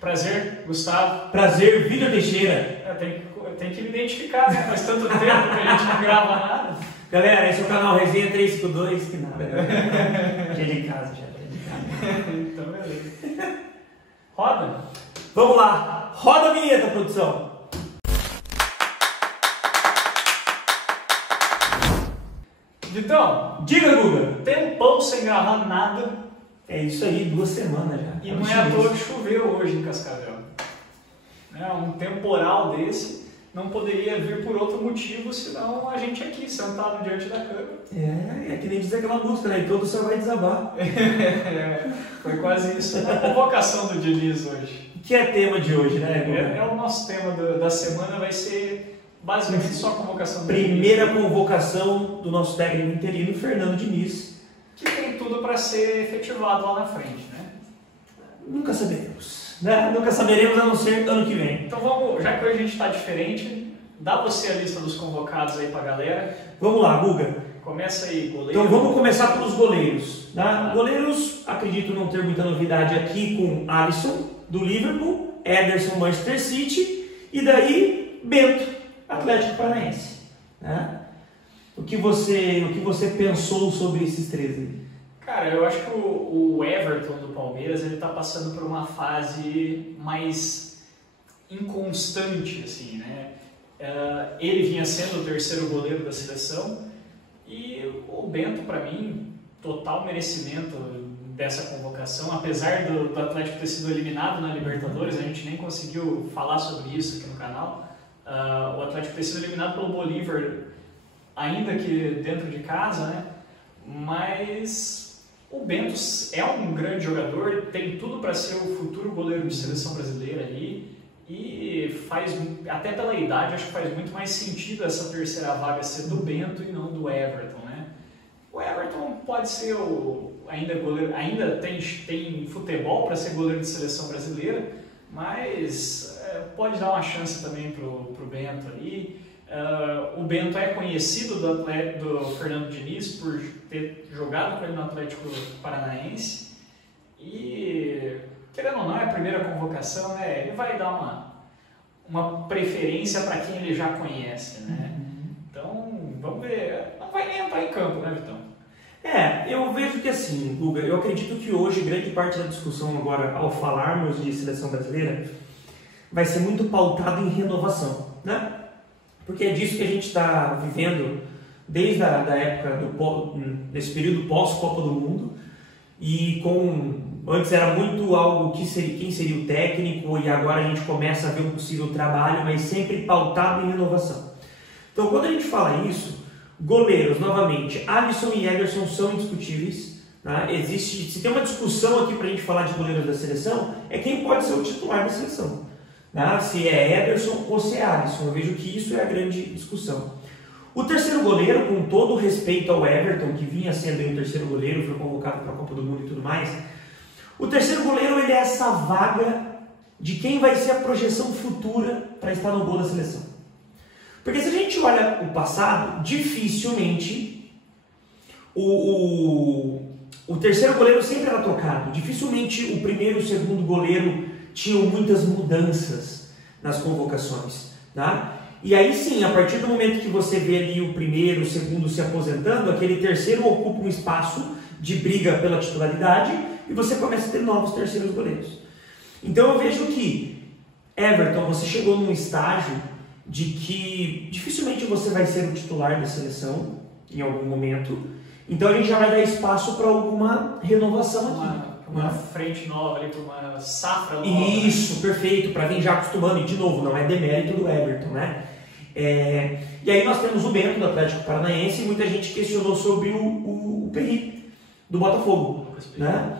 Prazer, Gustavo. Prazer, Vitor Teixeira. Tem que me identificar, né? Faz tanto tempo que a gente não grava nada. Galera, esse é o canal Resenha 352, que nada, galera. Já de casa, já. Então, beleza. Roda. Vamos lá. Roda a vinheta, produção. Vitão, Diga, Guga. tempão sem gravar nada. É isso aí, 2 semanas já. E não é à toa que choveu hoje em Cascavel. Um temporal desse não poderia vir por outro motivo, senão a gente aqui, sentado diante da câmera. É que nem diz aquela música, né? E todo o céu vai desabar. Foi quase isso. A convocação do Diniz hoje. Que é tema de hoje, né, Guga? O nosso tema da semana, vai ser basicamente só a convocação do Diniz. Primeira convocação do nosso técnico interino, Fernando Diniz. Que tem tudo para ser efetivado lá na frente, né? Nunca saberemos. Né? Nunca saberemos, a não ser ano que vem. Então vamos, já que hoje a gente está diferente, dá você a lista dos convocados aí pra galera. Vamos lá, Guga. Começa aí, goleiro. Então vamos começar pelos goleiros. Tá? Goleiros, acredito não ter muita novidade aqui, com Alisson, do Liverpool, Ederson, Manchester City, e daí Bento, Atlético Paranaense. Né? O que você pensou sobre esses 3 aí? Cara, eu acho que o Everton do Palmeiras, ele tá passando por uma fase mais inconstante, assim, né? Ele vinha sendo o terceiro goleiro da seleção e o Bento, para mim, total merecimento dessa convocação, apesar do Atlético ter sido eliminado na Libertadores, a gente nem conseguiu falar sobre isso aqui no canal. O Atlético ter sido eliminado pelo Bolívar, ainda que dentro de casa, né? Mas o Bento é um grande jogador, tem tudo para ser o futuro goleiro de seleção brasileira ali e faz, até pela idade, acho que faz muito mais sentido essa terceira vaga ser do Bento e não do Everton, né? O Everton pode ser ainda goleiro, ainda tem futebol para ser goleiro de seleção brasileira, mas pode dar uma chance também pro Bento ali. O Bento é conhecido do Fernando Diniz por ter jogado com ele no Atlético Paranaense e, querendo ou não, é a primeira convocação, né? Ele vai dar uma preferência para quem ele já conhece, né? Então, vamos ver. Não vai nem entrar em campo, né, Vitão? Eu vejo que assim, Guga, eu acredito que hoje grande parte da discussão agora, ao falarmos de seleção brasileira, vai ser muito pautado em renovação, né? Porque é disso que a gente está vivendo desde a época desse período pós-Copa do Mundo, e antes era muito algo quem seria o técnico, e agora a gente começa a ver um possível trabalho, mas sempre pautado em renovação. Então, quando a gente fala isso, goleiros, novamente, Alisson e Ederson são indiscutíveis. Né? Se tem uma discussão aqui para a gente falar de goleiros da seleção, é quem pode ser o titular da seleção. Se é Ederson ou se é Alisson. Eu vejo que isso é a grande discussão. O terceiro goleiro, com todo o respeito ao Everton, que vinha sendo o terceiro goleiro, foi convocado para a Copa do Mundo e tudo mais, o terceiro goleiro, ele é essa vaga de quem vai ser a projeção futura para estar no gol da seleção. Porque se a gente olha o passado, dificilmente o terceiro goleiro sempre era trocado. Dificilmente o primeiro e o segundo goleiro tinham muitas mudanças nas convocações, tá? E aí sim, a partir do momento que você vê ali o primeiro, o segundo se aposentando, aquele terceiro ocupa um espaço de briga pela titularidade e você começa a ter novos terceiros goleiros. Então eu vejo que, Everton, você chegou num estágio de que dificilmente você vai ser o titular da seleção em algum momento, então a gente já vai dar espaço para alguma renovação aqui. Uma frente nova ali, para uma safra nova. Isso, perfeito, para vir já acostumando. E de novo, não é demérito do Everton, né? E aí nós temos o Bento do Atlético Paranaense, e muita gente questionou sobre o Perry do Botafogo, né?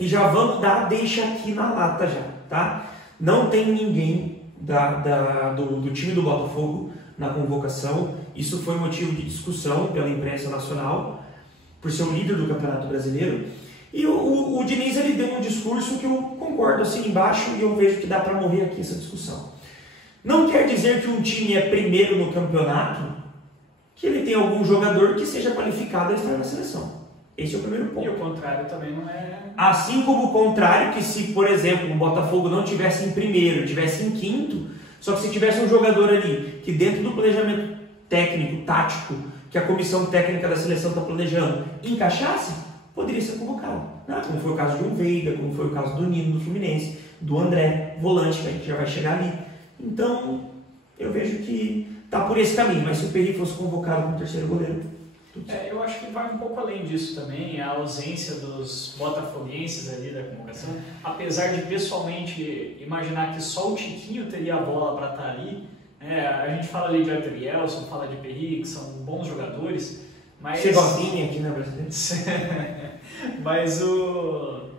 E já vamos dar deixa aqui na lata já, tá? Não tem ninguém do time do Botafogo na convocação. Isso foi motivo de discussão pela imprensa nacional, por ser o líder do Campeonato Brasileiro. E o Diniz, ele deu um discurso que eu concordo assim embaixo, e eu vejo que dá para morrer aqui essa discussão. Não quer dizer que um time é primeiro no campeonato, que ele tem algum jogador que seja qualificado a estar na seleção. Esse é o primeiro ponto. E o contrário também não é... Assim como o contrário, que se, por exemplo, o Botafogo não tivesse em primeiro, tivesse em quinto, só que se tivesse um jogador ali que dentro do planejamento técnico, tático, que a comissão técnica da seleção está planejando, encaixasse, poderia ser convocado. Né? Como foi o caso de um Veiga, como foi o caso do Nino, do Fluminense, do André, volante, que a gente já vai chegar ali. Então, eu vejo que está por esse caminho, mas se o Perry fosse convocado como terceiro goleiro... eu acho que vai um pouco além disso também, a ausência dos botafoguenses ali da convocação, apesar de pessoalmente imaginar que só o Tiquinho teria a bola para estar ali, a gente fala ali de Adrielson, fala de Perry, que são bons jogadores, mas... Segovinha aqui na brasileira. Mas eu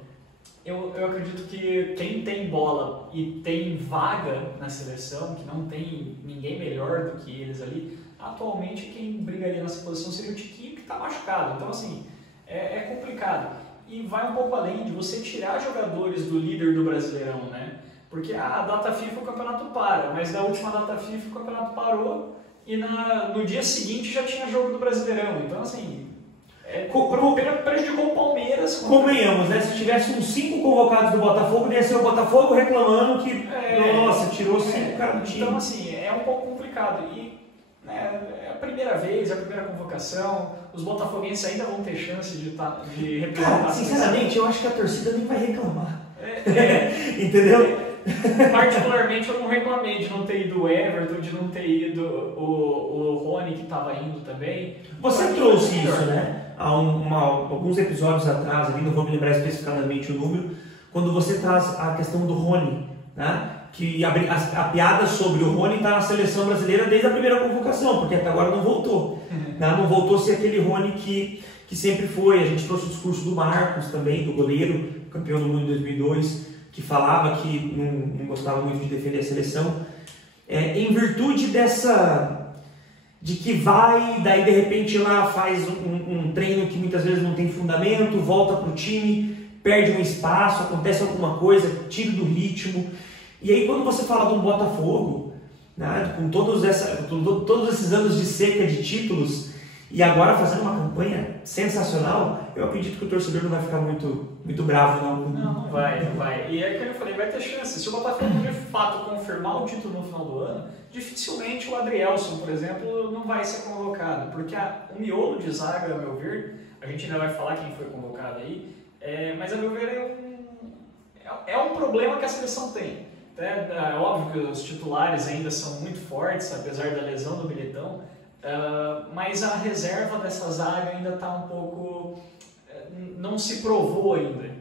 acredito que quem tem bola e tem vaga na seleção, que não tem ninguém melhor do que eles ali, atualmente quem brigaria nessa posição seria o Tiquinho, que está machucado. Então, assim, é complicado. E vai um pouco além de você tirar jogadores do líder do Brasileirão, né? Porque a data FIFA o campeonato para, mas da última data FIFA o campeonato parou e no dia seguinte já tinha jogo do Brasileirão. Então, assim, prejudicou o Palmeiras. Convenhamos, né? Se tivesse uns 5 convocados do Botafogo, ia ser o Botafogo reclamando que, nossa, tirou 5 caras do time. Então, assim, é um pouco complicado. E é a primeira vez, a primeira convocação, os botafoguenses ainda vão ter chance de representar. Cara, sinceramente, eu acho que a torcida nem vai reclamar. Entendeu? Particularmente eu não reclamei de não ter ido o Everton, de não ter ido o Rony, que estava indo também. Você trouxe isso, né? Há alguns episódios atrás, ali, não vou me lembrar especificadamente o número, quando você traz a questão do Rony, né? Que a piada sobre o Rony está na seleção brasileira desde a primeira convocação, porque até agora não voltou. Né? Não voltou a ser aquele Rony que sempre foi. A gente trouxe o discurso do Marcos também, do goleiro, campeão do mundo em 2002, que falava que não gostava muito de defender a seleção. Em virtude de que vai, daí de repente lá faz um treino que muitas vezes não tem fundamento, volta para o time, perde um espaço, acontece alguma coisa, tira do ritmo. E aí quando você fala de um Botafogo, né, com todos esses anos de seca de títulos, e agora fazendo uma campanha sensacional, eu acredito que o torcedor não vai ficar muito bravo, não. Não vai. E é que eu falei, vai ter chance. Se o Botafogo de fato confirmar o título no final do ano, dificilmente o Adrielson, por exemplo, não vai ser convocado. Porque o miolo de zaga, a meu ver, a gente ainda vai falar quem foi convocado aí, mas a meu ver é um problema que a seleção tem. É óbvio que os titulares ainda são muito fortes, apesar da lesão do Militão, mas a reserva dessa zaga ainda está um pouco... não se provou ainda.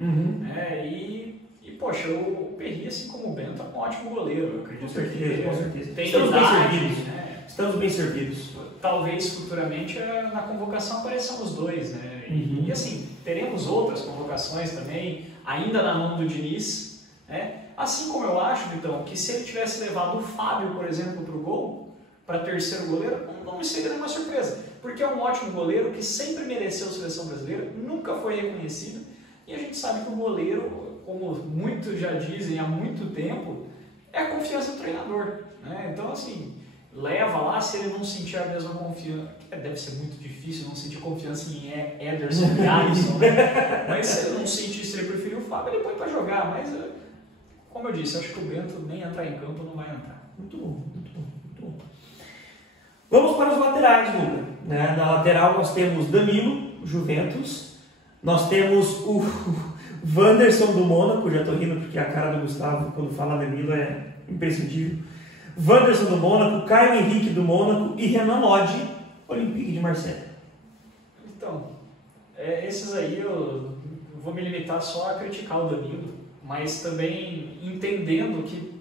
Poxa, o Perry, assim como o Bento, é um ótimo goleiro. Eu acredito com certeza. Tem Estamos idade, bem servidos. né? Estamos bem servidos. Talvez futuramente na convocação apareçam os dois, né? E assim, teremos outras convocações também, ainda na mão do Diniz, né? Assim como eu acho, então, que se ele tivesse levado o Fábio, por exemplo, para o gol, para terceiro goleiro, não me seria nenhuma surpresa, porque é um ótimo goleiro que sempre mereceu a seleção brasileira, nunca foi reconhecido, e a gente sabe que o goleiro, como muitos já dizem há muito tempo, é a confiança do treinador, né? Então, assim, leva lá, se ele não sentir a mesma confiança, deve ser muito difícil não sentir confiança em Ederson e Alisson, né? Mas se ele não sentir, se ele preferir o Fábio, ele põe para jogar, mas... Como eu disse, acho que o Bento nem entrar em campo não vai entrar. Muito bom. Vamos para os laterais, Luca. Né? Na lateral nós temos Danilo, Juventus. Nós temos o Wanderson do Mônaco. Já estou rindo porque a cara do Gustavo quando fala Danilo é imprescindível. Wanderson do Mônaco, Caio Henrique do Mônaco e Renan Lodge, Olympique de Marseille. Então, esses aí eu vou me limitar só a criticar o Danilo, mas também entendendo que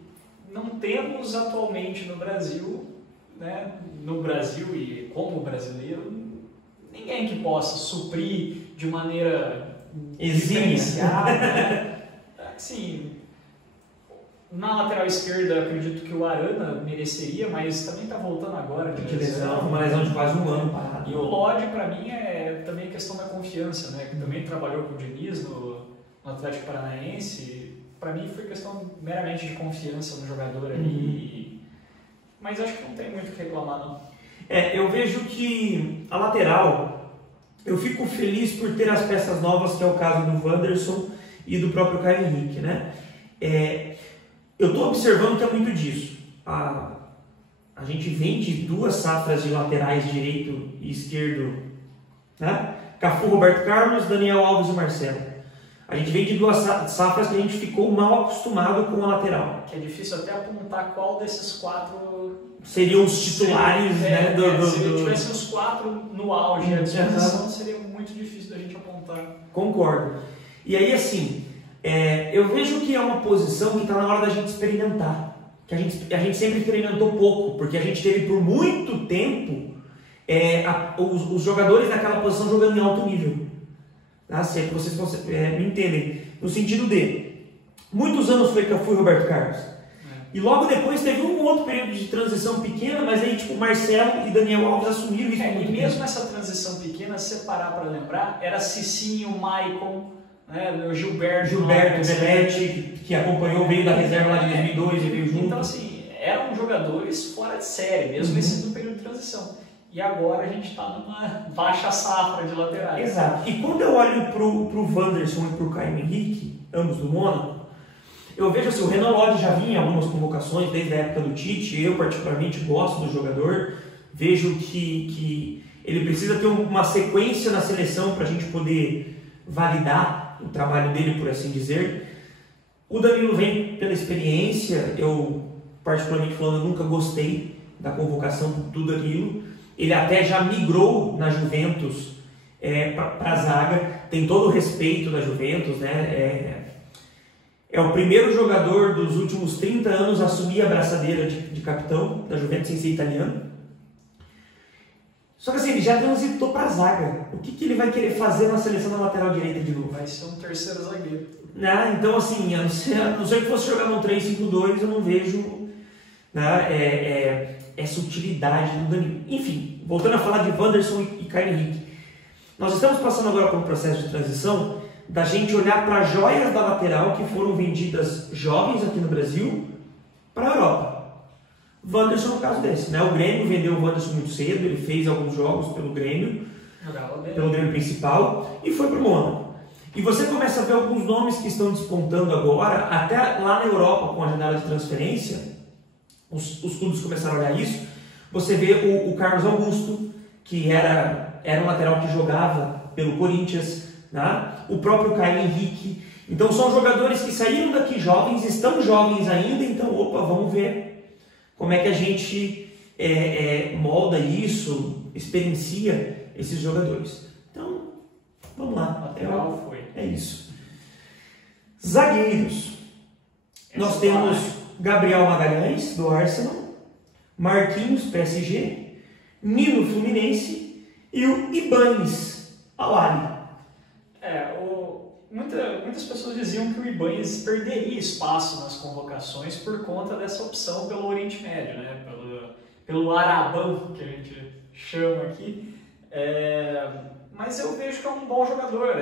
não temos atualmente no Brasil, né, e como brasileiro, ninguém que possa suprir de maneira diferenciada. Né? Assim, na lateral esquerda, acredito que o Arana mereceria, mas também está voltando agora. De lesão, uma lesão de quase um ano parado. E o Lodge, para mim, é também questão da confiança, né, que também trabalhou com o Diniz no Atlético Paranaense. Para mim foi questão meramente de confiança no jogador ali, mas acho que não tem muito o que reclamar, não. Eu vejo que a lateral, eu fico feliz por ter as peças novas, que é o caso do Wanderson e do próprio Caio Henrique, né? Eu estou observando que é muito disso. A gente vem de 2 safras de laterais direito e esquerdo, né? Cafu, Roberto Carlos, Daniel Alves e Marcelo. A gente vem de 2 safras que a gente ficou mal acostumado com a lateral. Que é difícil até apontar qual desses 4 seriam os titulares, né? Se tivesse os 4 no auge, a disposição seria muito difícil da gente apontar. Concordo. E aí, assim, eu vejo que é uma posição que está na hora da gente experimentar. Que a gente sempre experimentou pouco, porque a gente teve por muito tempo os jogadores naquela posição jogando em alto nível. Tá? Se é que vocês me entendem. No sentido de, muitos anos foi Cafu e Roberto Carlos. E logo depois teve um outro período de transição pequena, mas aí tipo Marcelo e Daniel Alves assumiram isso. E mesmo essa transição pequena, se você parar para lembrar, era Cicinho, Maicon, né, o Gilberto Belletti, que acompanhou, veio da reserva lá de 2002 e veio junto. Então assim, eram jogadores fora de série, mesmo esse no período de transição. E agora a gente está numa baixa safra de laterais. Exato. E quando eu olho pro Wanderson e pro Caio Henrique, ambos do Mônaco, eu vejo assim, o Renan Lodge já vinha em algumas convocações desde a época do Tite. Eu particularmente gosto do jogador, vejo que ele precisa ter uma sequência na seleção para a gente poder validar o trabalho dele, por assim dizer. O Danilo vem pela experiência. Eu, particularmente falando, nunca gostei da convocação do Danilo. Ele até já migrou na Juventus para a zaga, tem todo o respeito da Juventus, né? É o primeiro jogador dos últimos 30 anos a assumir a braçadeira de capitão da Juventus sem ser italiano. Só que assim, ele já transitou para a zaga. O que ele vai querer fazer na seleção da lateral direita de novo? Vai ser um terceiro zagueiro. Então assim, a não ser que fosse jogar num 3-5-2, eu não vejo, né, essa utilidade do Danilo. Enfim, voltando a falar de Wanderson e Caio Henrique. Nós estamos passando agora por um processo de transição da gente olhar para joias da lateral que foram vendidas jovens aqui no Brasil para a Europa. Wanderson é um caso desse, né? O Grêmio vendeu o Wanderson muito cedo, ele fez alguns jogos pelo Grêmio, pelo Grêmio principal, e foi para o Mônaco. E você começa a ver alguns nomes que estão despontando agora, até lá na Europa com a janela de transferência, os clubes começaram a olhar isso. Você vê o Carlos Augusto, que era um lateral que jogava pelo Corinthians, né? O próprio Caio Henrique. Então são jogadores que saíram daqui jovens, estão jovens ainda, então vamos ver como é que a gente molda isso, experiencia esses jogadores. Então, vamos lá. Lateral foi. É isso. Zagueiros. Nós temos Gabriel Magalhães, do Arsenal, Marquinhos, PSG, Nino, Fluminense, e o Ibañez, Al Ahly. Muitas pessoas diziam que o Ibañez perderia espaço nas convocações por conta dessa opção pelo Oriente Médio, né? pelo Arabão, que a gente chama aqui. Mas eu vejo que é um bom jogador.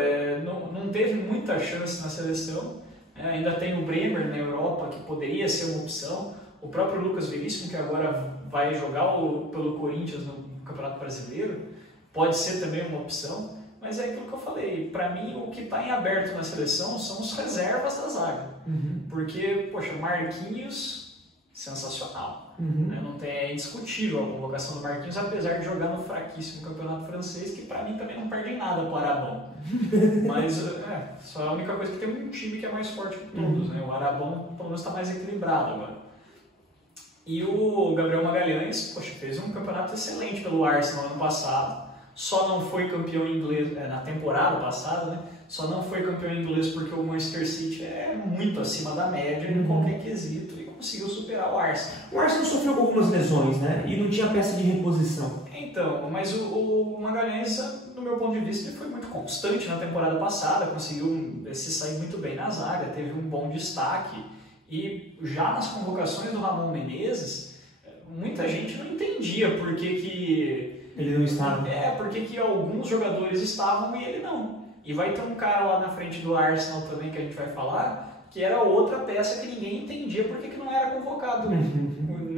Não teve muita chance na seleção. Ainda tem o Bremer na Europa, que poderia ser uma opção. O próprio Lucas Veríssimo, que agora vai jogar pelo Corinthians no Campeonato Brasileiro, pode ser também uma opção. Mas é aquilo que eu falei, para mim o que está em aberto na seleção são os reservas da zaga. Porque, poxa, Marquinhos, sensacional. Né? É indiscutível a convocação do Marquinhos, apesar de jogar no fraquíssimo campeonato francês, que para mim também não perde em nada com o Arabão. Mas só a única coisa que tem um time que é mais forte que todos. Né? O Arabão pelo menos está mais equilibrado agora. E o Gabriel Magalhães, poxa, fez um campeonato excelente pelo Arsenal ano passado. Só não foi campeão inglês na temporada passada, né? Só não foi campeão inglês porque o Manchester City é muito acima da média em qualquer quesito e conseguiu superar o Arsenal. O Arsenal sofreu com algumas lesões, né? E não tinha peça de reposição. Então, mas o Magalhães, do meu ponto de vista, ele foi muito constante na temporada passada, conseguiu se sair muito bem na zaga, teve um bom destaque. E já nas convocações do Ramon Menezes, muita gente não entendia por que ele não estava. Porque que alguns jogadores estavam e ele não. E vai ter um cara lá na frente do Arsenal também, que a gente vai falar, que era outra peça que ninguém entendia por que não era convocado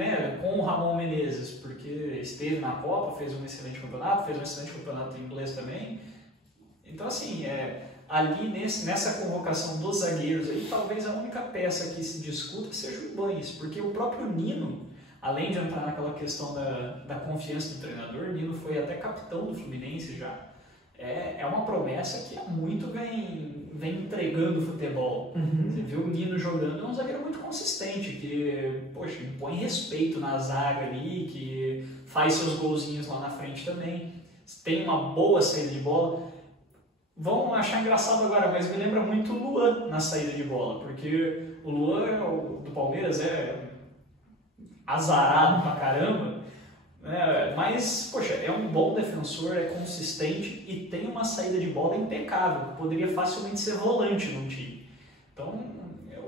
né, com o Ramon Menezes, porque esteve na Copa, fez um excelente campeonato em inglês também. Então, assim, ali nessa convocação dos zagueiros, aí, talvez a única peça que se discuta seja o Ibañez, porque o próprio Nino, além de entrar naquela questão da confiança do treinador, o Nino foi até capitão do Fluminense já. É uma promessa que há muito vem entregando futebol. Você viu o Nino jogando, é um zagueiro muito consistente, que, poxa, impõe respeito na zaga ali, que faz seus golzinhos lá na frente também. Tem uma boa saída de bola. Vão achar engraçado agora, mas me lembra muito o Luan na saída de bola, porque o Luan do Palmeiras é azarado pra caramba, né? Mas, poxa, é um bom defensor, é consistente e tem uma saída de bola impecável, que poderia facilmente ser volante num time. Então,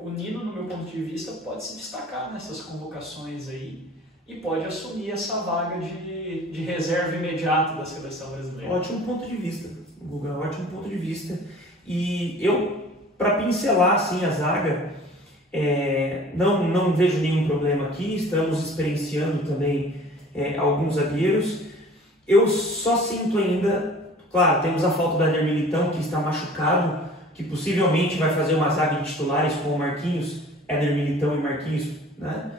o Nino, no meu ponto de vista, pode se destacar nessas convocações aí e pode assumir essa vaga de reserva imediata da seleção brasileira. Ótimo ponto de vista, Guga, ótimo ponto de vista. E eu, para pincelar assim a zaga, não vejo nenhum problema aqui, estamos experienciando também alguns zagueiros. Eu só sinto ainda, claro, temos a falta do Éder Militão, que está machucado, que possivelmente vai fazer uma zaga de titulares com o Marquinhos, Éder Militão e Marquinhos, né?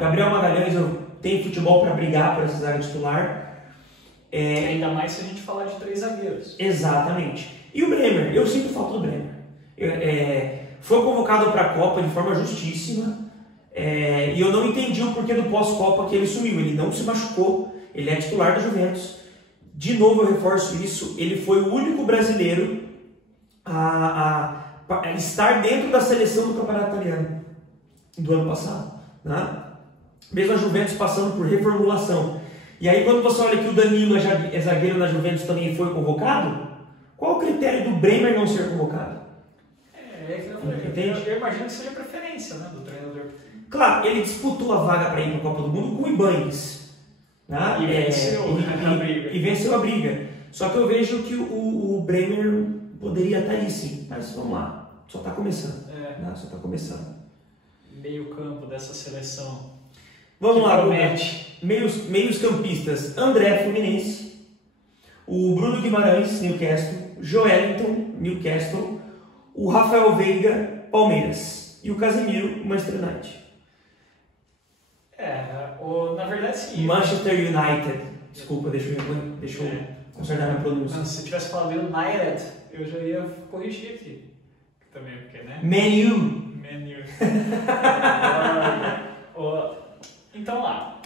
Gabriel Magalhães tem futebol para brigar por essa zaga titular. Ainda mais se a gente falar de 3 zagueiros. Exatamente. E o Bremer, eu sinto falta do Bremer. Foi convocado para a Copa de forma justíssima, e eu não entendi o porquê do pós-Copa que ele sumiu. Ele não se machucou, ele é titular da Juventus. De novo eu reforço isso, ele foi o único brasileiro a estar dentro da seleção do Campeonato Italiano do ano passado, né? Mesmo a Juventus passando por reformulação. E aí quando você olha que o Danilo é zagueiro na Juventus também foi convocado, qual o critério do Bremer não ser convocado? Eu imagino que seja preferência, né, do treinador. Claro, ele disputou a vaga para ir para a Copa do Mundo com o Ibañez, né? E venceu a briga. Só que eu vejo que o Bremer poderia estar aí sim, mas vamos lá, só está começando. Né? Só está começando. Meio campo dessa seleção. Vamos lá, meios campistas: André, Fluminense, o Bruno Guimarães, Newcastle, Joelinton, Newcastle, o Rafael Veiga, Palmeiras, e o Casemiro, Manchester United. Na verdade sim. Manchester United. Desculpa, deixa eu consertar minha pronúncia. Se eu tivesse falado United, eu já ia corrigir aqui. Também, porque, né? Menu. Então lá,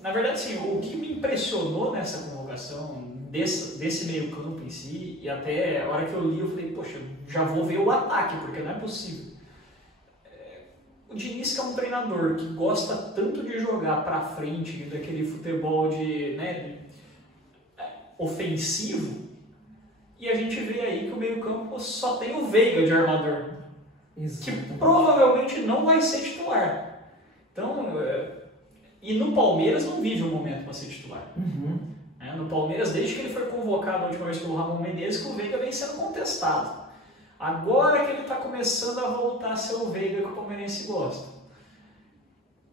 na verdade sim, o que me impressionou nessa convocação desse meio campo em si, e até a hora que eu li eu falei, poxa, já vou ver o ataque, porque não é possível. O Diniz, que é um treinador que gosta tanto de jogar para frente, daquele futebol ofensivo, e a gente vê aí que o meio campo só tem o Veiga de armador. Exatamente. Que provavelmente não vai ser titular. Então, e no Palmeiras não vive um momento para ser titular. No Palmeiras, desde que ele foi convocado a última vez pelo Ramon Menezes, que o Veiga vem sendo contestado. Agora que ele está começando a voltar a ser o Veiga que o palmeirense gosta.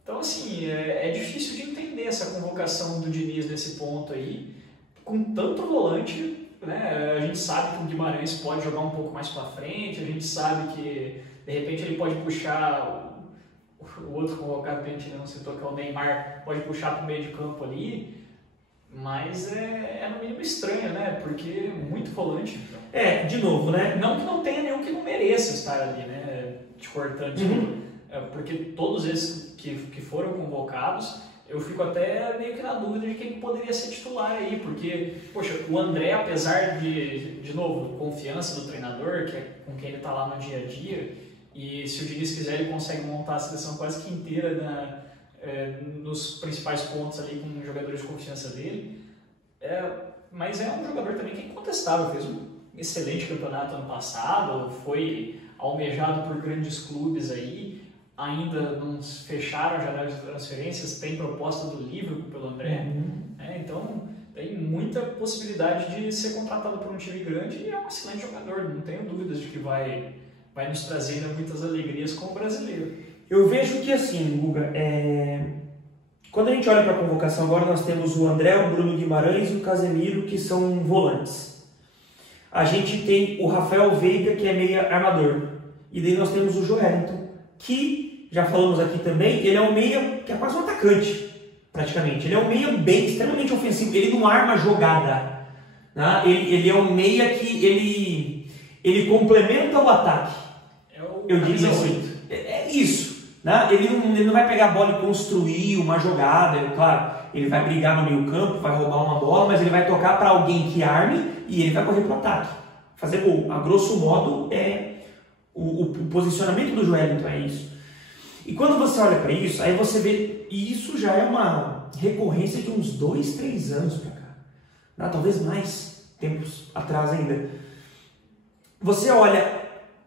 Então, assim, é difícil de entender essa convocação do Diniz nesse ponto aí, com tanto volante, né? A gente sabe que o Guimarães pode jogar um pouco mais para frente, a gente sabe que de repente ele pode puxar o outro convocado que a gente não citou, que é o Neymar, pode puxar para o meio de campo ali, mas é no mínimo estranho, né? Porque muito volante. De novo, né? Não que não tenha nenhum que não mereça estar ali, né? Te cortando, porque todos esses que foram convocados, eu fico até meio que na dúvida de quem poderia ser titular aí, porque, poxa, o André, apesar de novo, confiança do treinador, que é com quem ele está lá no dia a dia, e se o Diniz quiser, ele consegue montar a seleção quase que inteira nos principais pontos ali com jogadores de confiança dele, mas é um jogador também que é incontestável, fez um excelente campeonato ano passado, foi almejado por grandes clubes aí, ainda não fecharam a janela de transferências, tem proposta do Liverpool pelo André, então tem muita possibilidade de ser contratado por um time grande e é um excelente jogador, não tenho dúvidas de que vai nos trazer muitas alegrias como brasileiro. Eu vejo que assim, Guga, quando a gente olha para a convocação agora, nós temos o André, o Bruno Guimarães e o Casemiro, que são volantes. A gente tem o Rafael Veiga, que é meia armador. E daí nós temos o Joelinton, que, já falamos aqui também, ele é um meia que é quase um atacante, praticamente. Ele é um meia bem, extremamente ofensivo. Ele não arma jogada. Né? Ele é um meia que ele complementa o ataque. Eu diria assim. É isso. Né? Ele não vai pegar a bola e construir uma jogada. Claro, ele vai brigar no meio campo, vai roubar uma bola, mas ele vai tocar para alguém que arme e ele vai correr para o ataque. Fazer gol. A grosso modo, o posicionamento do Joelinton é isso. E quando você olha para isso, aí você vê, e isso já é uma recorrência de uns 2, 3 anos para cá. Né? Talvez mais tempos atrás ainda. Você olha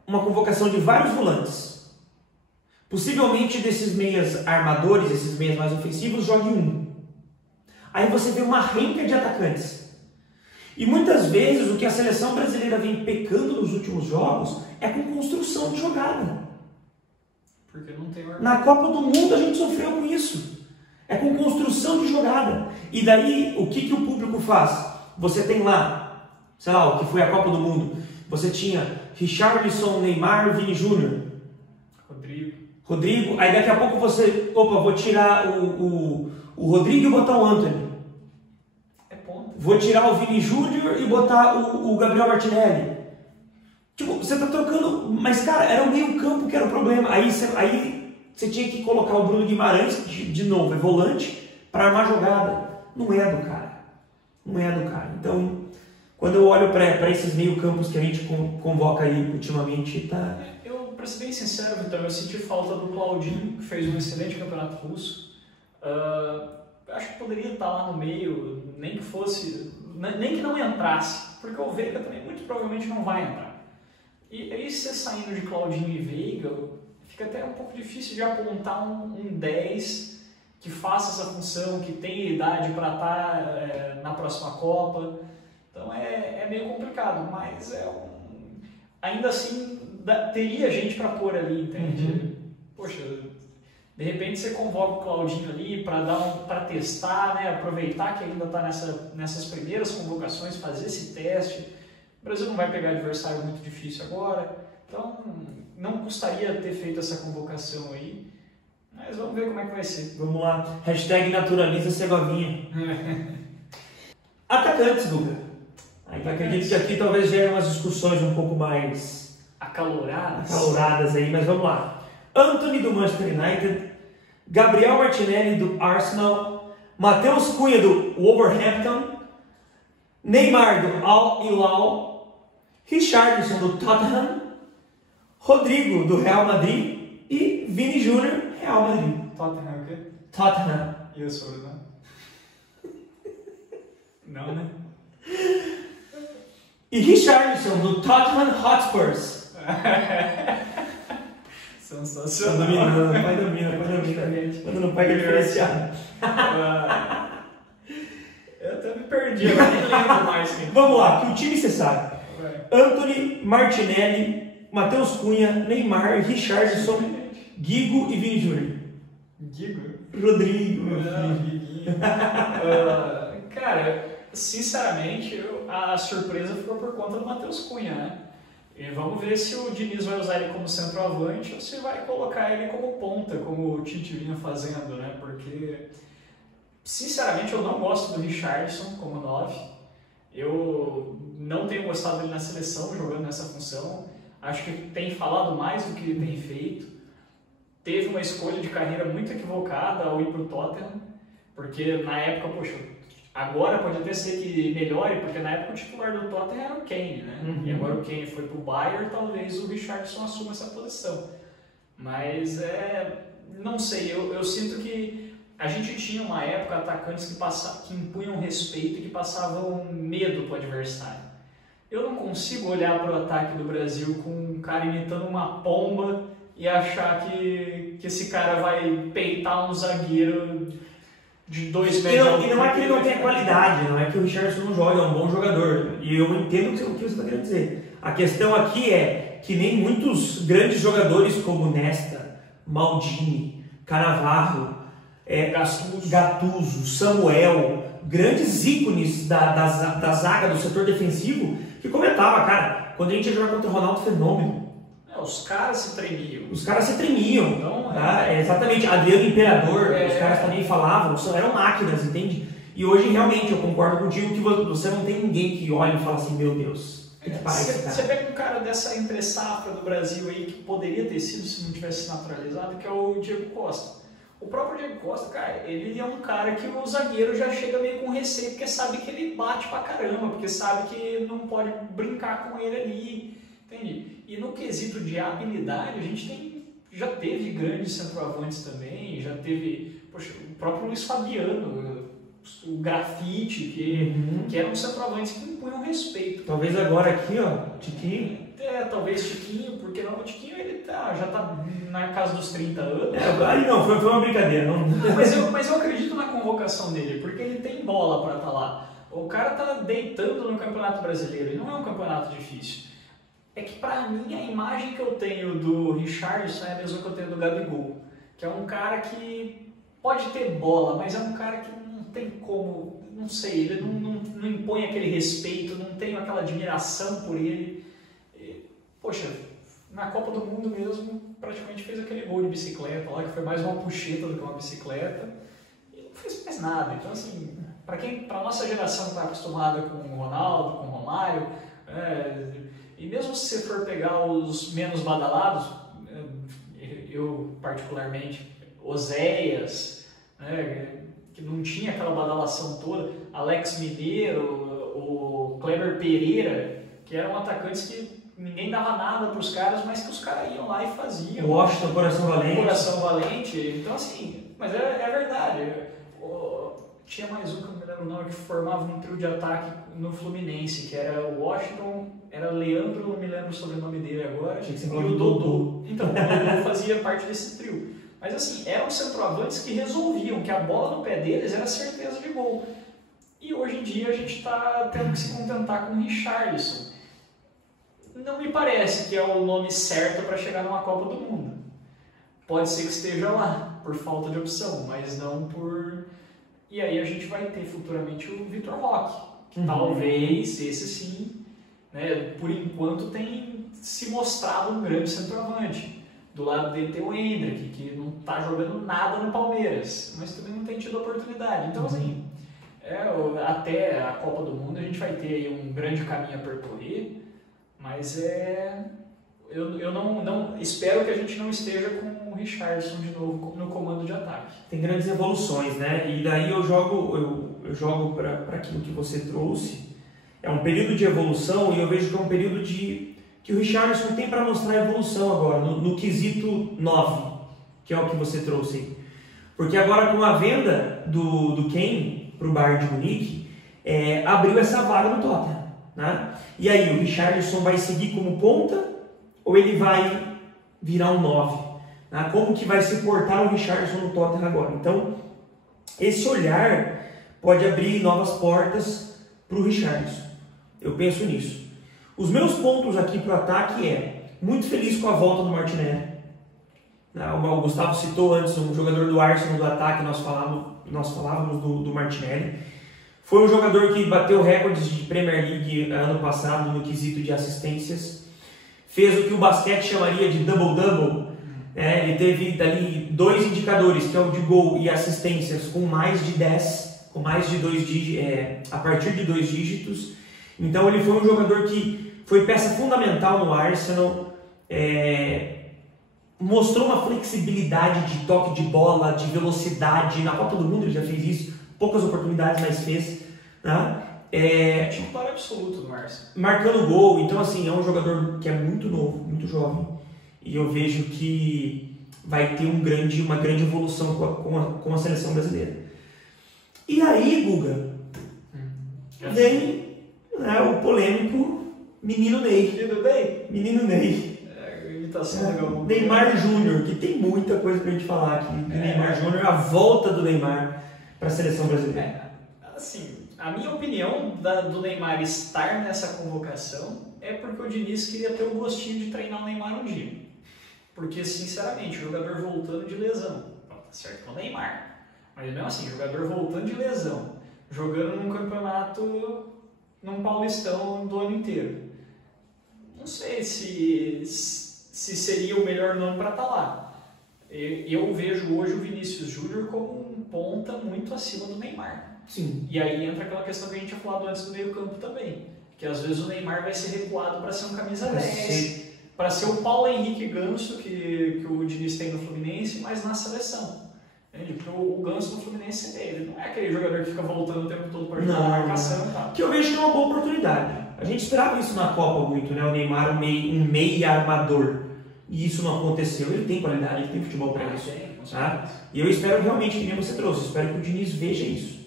uma convocação de vários volantes. Possivelmente desses meias armadores, esses meias mais ofensivos, jogue um. Aí você vê uma renca de atacantes. E muitas vezes o que a seleção brasileira vem pecando nos últimos jogos é com construção de jogada. Porque não tem Na Copa do Mundo a gente sofreu com isso. É com construção de jogada. E daí o que o público faz? Você tem lá, sei lá, o que foi a Copa do Mundo. Você tinha Richarlison, Neymar, Vini Júnior. Rodrigo. Aí daqui a pouco você, vou tirar o Rodrigo e botar o Antony. Vou tirar o Vini Júnior e botar o Gabriel Martinelli. Tipo, você tá trocando... Mas, cara, era o meio campo que era o problema. Aí você tinha que colocar o Bruno Guimarães, de novo, é volante, para armar jogada. Não é do cara. Não é do cara. Então, quando eu olho para esses meio campos que a gente convoca aí ultimamente, tá... Para ser bem sincero, então, eu senti falta do Claudinho, que fez um excelente campeonato russo. Acho que poderia estar lá no meio, nem que fosse, nem que não entrasse, porque o Veiga também muito provavelmente não vai entrar. E aí você saindo de Claudinho e Veiga, fica até um pouco difícil de apontar um 10 que faça essa função, que tenha idade para estar na próxima Copa. Então é meio complicado, mas ainda assim teria gente para pôr ali, entende? Uhum. Poxa, de repente você convoca o Claudinho ali para testar, né? Aproveitar que ainda está nessas primeiras convocações, fazer esse teste. O Brasil não vai pegar adversário muito difícil agora, então não custaria ter feito essa convocação aí, mas vamos ver como é que vai ser. Vamos lá, #naturaliza Segovinha. Atacantes, Luca. Acredito que aqui talvez gerem umas discussões um pouco mais acaloradas aí, mas vamos lá. Antony do Manchester United, Gabriel Martinelli do Arsenal, Matheus Cunha do Wolverhampton, Neymar do Al Hilal, Richarlison do Tottenham, Rodrigo do Real Madrid e Vini Júnior, Real Madrid. Tottenham o quê? Tottenham. E eu sou, né? Não, né? E Richarlison do Tottenham Hotspurs. Sensacional. Pai domina. Quando não pega diferenciado. Eu até me perdi, agora nem lembro mais. Vamos lá, que o time você sabe. Antony, Martinelli, Matheus Cunha, Neymar, Richarlison, Guigo e Vini Júnior. Guigo? Rodrigo. Cara, sinceramente, a surpresa ficou por conta do Matheus Cunha, né? E vamos ver se o Diniz vai usar ele como centroavante ou se vai colocar ele como ponta, como o Tite vinha fazendo, né? Porque, sinceramente, eu não gosto do Richarlison como 9. Eu não tenho gostado dele na seleção jogando nessa função. Acho que tem falado mais do que tem feito. Teve uma escolha de carreira muito equivocada ao ir para o Tottenham, porque na época, poxa, agora pode até ser que melhore, porque na época o titular do Tottenham era o Kane, né? Uhum. E agora o Kane foi pro Bayern, talvez o Richarlison assuma essa posição. Mas não sei, eu sinto que a gente tinha uma época atacantes que impunham respeito e que passavam medo pro adversário. Eu não consigo olhar para o ataque do Brasil com um cara imitando uma pomba e achar que esse cara vai peitar um zagueiro de 2 metros. E não é que ele não tenha qualidade, não é que o Richarlison não joga, é um bom jogador. E eu entendo o que você está querendo dizer. A questão aqui é que nem muitos grandes jogadores como Nesta, Maldini, Cannavaro, Gattuso, Samuel, grandes ícones da zaga, do setor defensivo, que comentava, cara, quando a gente ia jogar contra o Ronaldo Fenômeno, os caras se tremiam. Os caras se tremiam. Então, exatamente. Adriano Imperador, os caras também falavam, eram máquinas, entende? E hoje, realmente, eu concordo contigo que você não tem ninguém que olhe e fala assim, meu Deus, o que parece, cara? Você pega um cara dessa entre-safra do Brasil aí, que poderia ter sido se não tivesse naturalizado, que é o Diego Costa. O próprio Diego Costa, cara, ele é um cara que o zagueiro já chega meio com receio, porque sabe que ele bate pra caramba, porque sabe que não pode brincar com ele ali, entende? E no quesito de habilidade, a gente já teve grandes centroavantes também, já teve, poxa, o próprio Luiz Fabiano, o Grafite, que eram centroavantes que impunham respeito. Talvez agora aqui, ó, Tiquinho. Talvez Tiquinho, porque não, o Tiquinho ele já tá na casa dos 30 anos. Aí não, foi uma brincadeira. Não. Mas eu acredito na convocação dele, porque ele tem bola para estar lá. O cara tá deitando no Campeonato Brasileiro, e não é um campeonato difícil. É que pra mim a imagem que eu tenho do Richarlison é a mesma que eu tenho do Gabigol, que é um cara que pode ter bola, mas é um cara que não tem como, não sei, ele não impõe aquele respeito, não tenho aquela admiração por ele. Poxa, na Copa do Mundo mesmo, praticamente fez aquele gol de bicicleta lá, que foi mais uma puxeta do que uma bicicleta, e não fez mais nada. Então, assim, pra nossa geração que está acostumada com o Ronaldo, com o Romário, e mesmo se você for pegar os menos badalados, eu particularmente, Oséias, que não tinha aquela badalação toda, Alex Mineiro, o Kleber Pereira, que eram atacantes que ninguém dava nada para os caras, mas que os caras iam lá e faziam. Washington, Coração Valente. Coração Valente. Então, assim, mas é verdade. Tinha mais um que eu não me lembro o nome, que formava um trio de ataque no Fluminense, que era o Washington, era Leandro, não me lembro o sobrenome dele agora, e o Dodô. Então, o Dodô fazia parte desse trio. Mas assim, eram centroavantes que resolviam, que a bola no pé deles era certeza de gol. E hoje em dia a gente está tendo que se contentar com o Richarlison. Não me parece que é o nome certo para chegar numa Copa do Mundo. Pode ser que esteja lá, por falta de opção, mas não por... E aí a gente vai ter futuramente o Vitor Roque, que talvez, esse sim, né, por enquanto tem se mostrado um grande centroavante. Do lado dele tem o Endrick, que não está jogando nada no Palmeiras, mas também não tem tido oportunidade. Então, assim, até a Copa do Mundo a gente vai ter aí um grande caminho a percorrer, mas eu não espero que a gente não esteja com o Richarlison de novo no comando de ataque. Tem grandes evoluções, né? E daí eu jogo para aquilo que você trouxe. É um período de evolução e eu vejo que é um período que o Richarlison tem para mostrar a evolução agora, no quesito 9, que é o que você trouxe aí. Porque agora com a venda do Kane para o Bayern de Munique, abriu essa vaga no Tottenham, né? E aí, o Richarlison vai seguir como ponta ou ele vai virar um 9? Né? Como que vai se portar o Richarlison no Tottenham agora? Então, esse olhar pode abrir novas portas para o Richarlison. Eu penso nisso. Os meus pontos aqui para o ataque muito feliz com a volta do Martinelli. O Gustavo citou antes um jogador do Arsenal do ataque, nós falávamos do Martinelli. Foi um jogador que bateu recordes de Premier League ano passado no quesito de assistências. Fez o que o basquete chamaria de double-double. Ele teve dali 2 indicadores, que é o de gol e assistências, com mais de 10, com mais de 2 dígitos, a partir de 2 dígitos. Então ele foi um jogador que foi peça fundamental no Arsenal, mostrou uma flexibilidade de toque de bola, de velocidade. Na Copa do Mundo ele já fez isso, poucas oportunidades, mas fez. Né? Titular absoluto do Arsenal. Marcando gol, então assim, é um jogador que é muito novo, muito jovem. E eu vejo que vai ter uma grande evolução com a seleção brasileira. E aí, Guga, vem o polêmico Menino Ney. Menino Ney. Imitação legal. Neymar Júnior, que tem muita coisa pra gente falar aqui. Neymar Júnior, a volta do Neymar para a seleção brasileira. Assim, a minha opinião do Neymar estar nessa convocação é porque o Diniz queria ter o gostinho de treinar o Neymar um dia. Porque, sinceramente, o jogador voltando de lesão, tá certo que é o Neymar, mas mesmo assim, o jogador voltando de lesão, jogando num campeonato, num Paulistão do ano inteiro, não sei se seria o melhor nome para estar lá. Eu vejo hoje o Vinícius Júnior como um ponta muito acima do Neymar. Sim. E aí entra aquela questão que a gente tinha falado antes do meio campo também, que às vezes o Neymar vai ser recuado para ser um camisa 10, para ser o Paulo Henrique Ganso que o Diniz tem no Fluminense, mas na seleção. Porque o Ganso no Fluminense ele não é aquele jogador que fica voltando o tempo todo para jogar na marcação e tal. Que eu vejo que é uma boa oportunidade. A gente esperava isso na Copa muito, né? O Neymar um meia armador. E isso não aconteceu. Ele tem qualidade, ele tem futebol para isso. Tá? E eu espero realmente, que nem você trouxe, espero que o Diniz veja isso.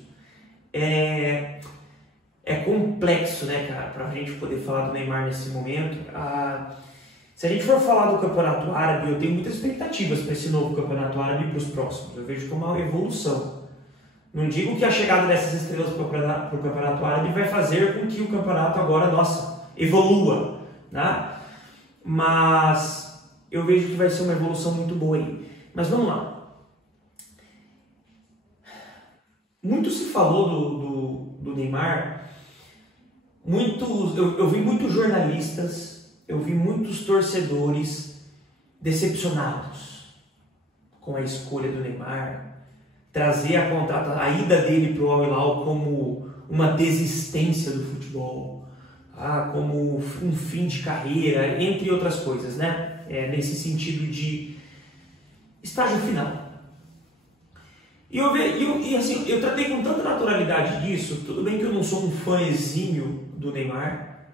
É complexo, né, cara, pra gente poder falar do Neymar nesse momento. Se a gente for falar do Campeonato Árabe, eu tenho muitas expectativas para esse novo Campeonato Árabe e para os próximos. Eu vejo como uma evolução. Não digo que a chegada dessas estrelas para o Campeonato Árabe vai fazer com que o campeonato agora, evolua, né? Mas eu vejo que vai ser uma evolução muito boa aí. Mas vamos lá. Muito se falou do Neymar, eu vi muitos jornalistas, eu vi muitos torcedores decepcionados com a escolha do Neymar, trazer a ida dele para o Al Hilal como uma desistência do futebol, como um fim de carreira, entre outras coisas, né? Nesse sentido de estágio final. E assim, eu tratei com tanta naturalidade disso. Tudo bem que eu não sou um fã exímio do Neymar,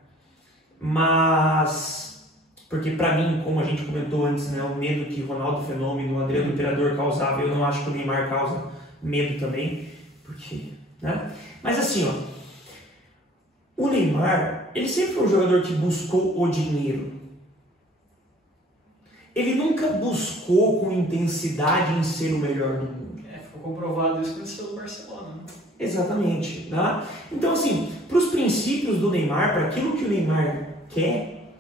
mas porque para mim, como a gente comentou antes, né, o medo que Ronaldo Fenômeno, o Adriano Imperador causava, eu não acho que o Neymar causa medo também, porque, né? Mas assim, o Neymar, ele sempre foi um jogador que buscou o dinheiro. Ele nunca buscou com intensidade em ser o melhor do mundo. Ficou comprovado isso quando saiu do Barcelona. Exatamente. Tá? Então, assim, para os princípios do Neymar, para aquilo que o Neymar quer,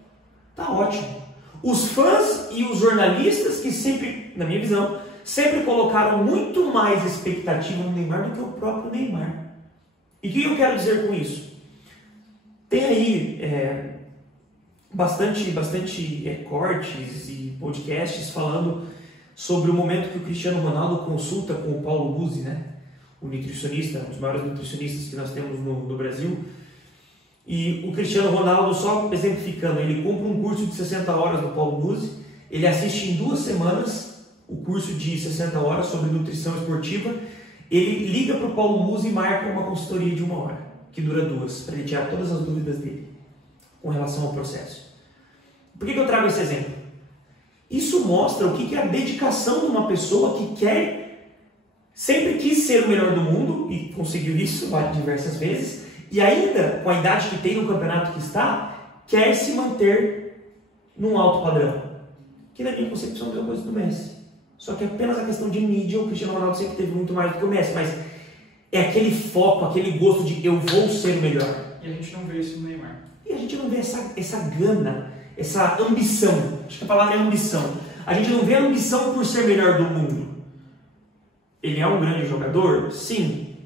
tá ótimo. Os fãs e os jornalistas que sempre, na minha visão, sempre colocaram muito mais expectativa no Neymar do que o próprio Neymar. E o que eu quero dizer com isso? Tem aí bastante cortes e podcasts falando sobre o momento que o Cristiano Ronaldo consulta com o Paulo Buzzi, né? O nutricionista, um dos maiores nutricionistas que nós temos no Brasil. E o Cristiano Ronaldo, só exemplificando, ele compra um curso de 60 horas do Paulo Buzzi, ele assiste em 2 semanas o curso de 60 horas sobre nutrição esportiva, ele liga para o Paulo Buzzi e marca uma consultoria de 1 hora, que dura 2, para ele tirar todas as dúvidas dele com relação ao processo. Por que eu trago esse exemplo? Isso mostra o que é a dedicação de uma pessoa que sempre quis ser o melhor do mundo e conseguiu isso diversas vezes, e ainda, com a idade que tem no campeonato que está, quer se manter num alto padrão. Que na minha concepção é a mesma coisa do Messi. Só que apenas a questão de mídia, o Cristiano Ronaldo sempre teve muito mais do que o Messi, mas é aquele foco, aquele gosto de eu vou ser o melhor. E a gente não vê isso no Neymar. E a gente não vê essa gana, essa ambição. Acho que a palavra é ambição. A gente não vê a ambição por ser melhor do mundo. Ele é um grande jogador? Sim.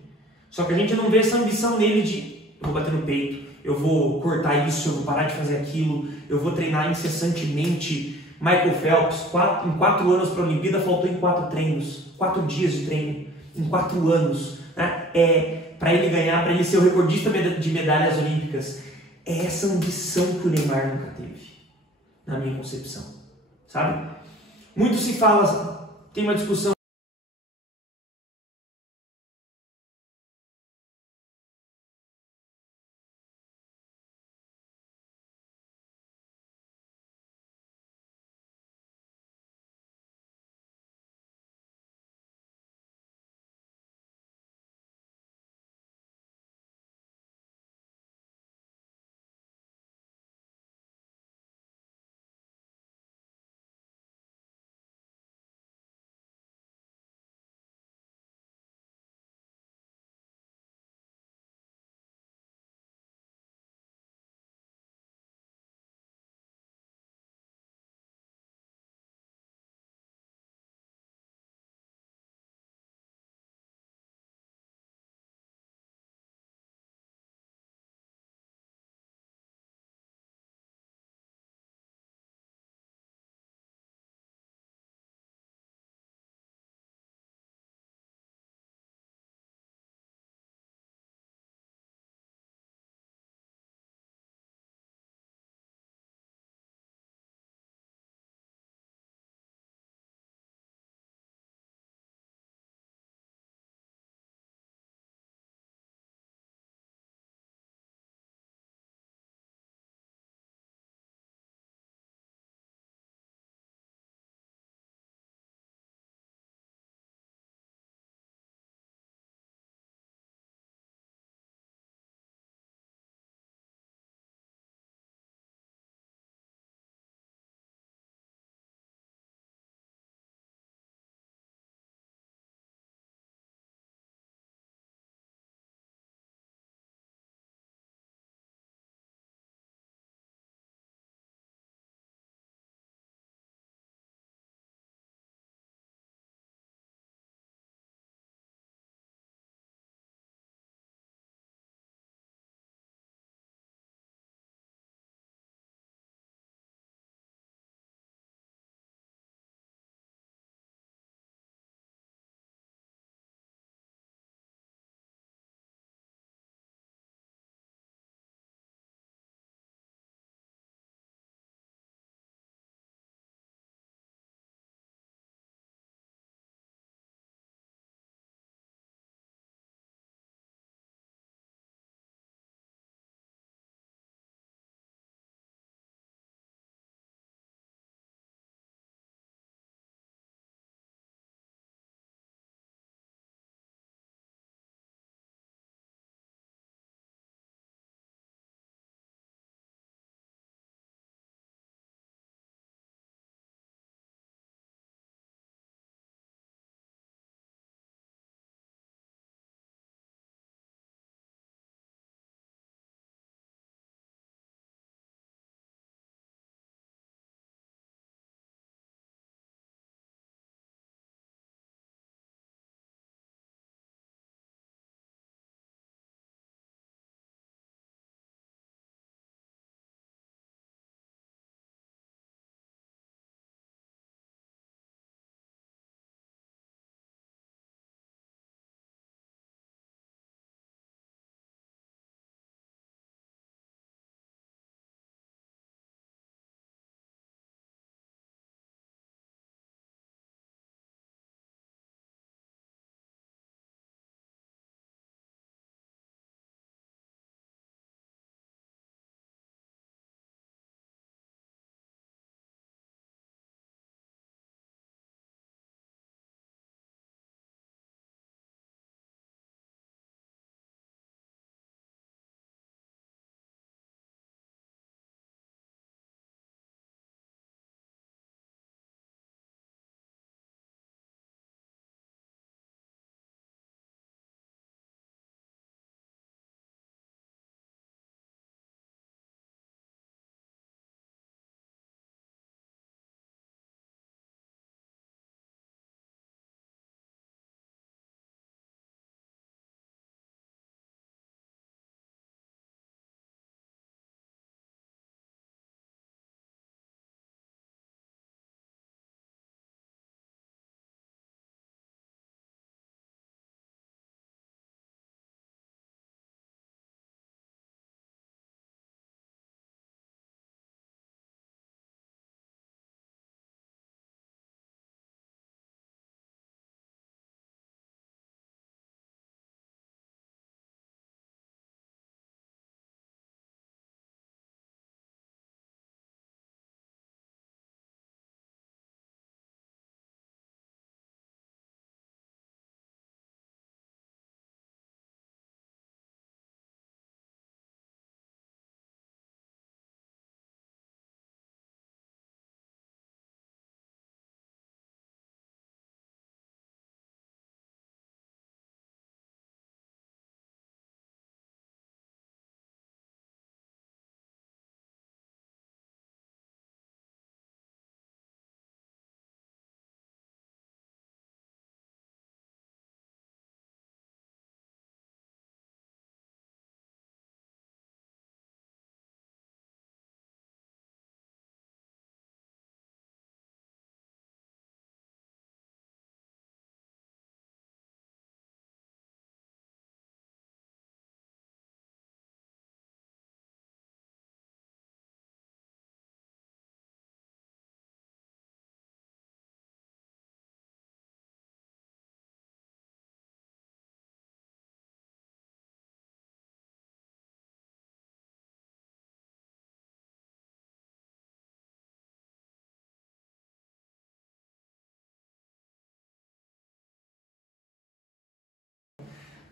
Só que a gente não vê essa ambição nele de eu vou bater no peito, eu vou cortar isso, eu vou parar de fazer aquilo, eu vou treinar incessantemente. Michael Phelps, em 4 anos para a Olimpíada, faltou em 4 treinos, 4 dias de treino, em 4 anos. Né? Para ele ganhar, para ele ser o recordista de medalhas olímpicas. É essa ambição que o Neymar nunca teve, na minha concepção. Sabe? Muito se fala, tem uma discussão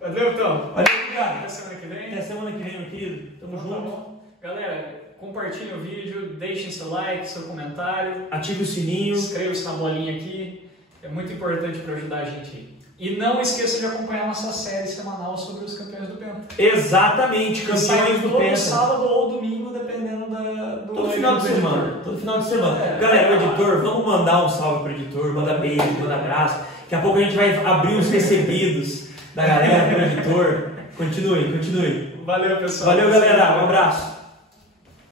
Valeu, então. Valeu, obrigado. Até semana que vem. Até semana que vem, meu querido. Tamo Então, junto. tá bom. Galera, compartilhem o vídeo, deixem seu like, seu comentário. Ative o sininho. Inscreva-se na bolinha aqui. É muito importante para ajudar a gente aí. E não esqueça de acompanhar nossa série semanal sobre os campeões do Penta. Exatamente, campeões do todo Penta. sábado ou domingo, dependendo do Todo final de semana. Todo final de semana. É. Galera, o editor, vamos mandar um salve pro editor, manda beijo, manda abraço. Daqui a pouco a gente vai abrir os recebidos da galera pro editor. Continue. Valeu, pessoal. Valeu, galera. Um abraço.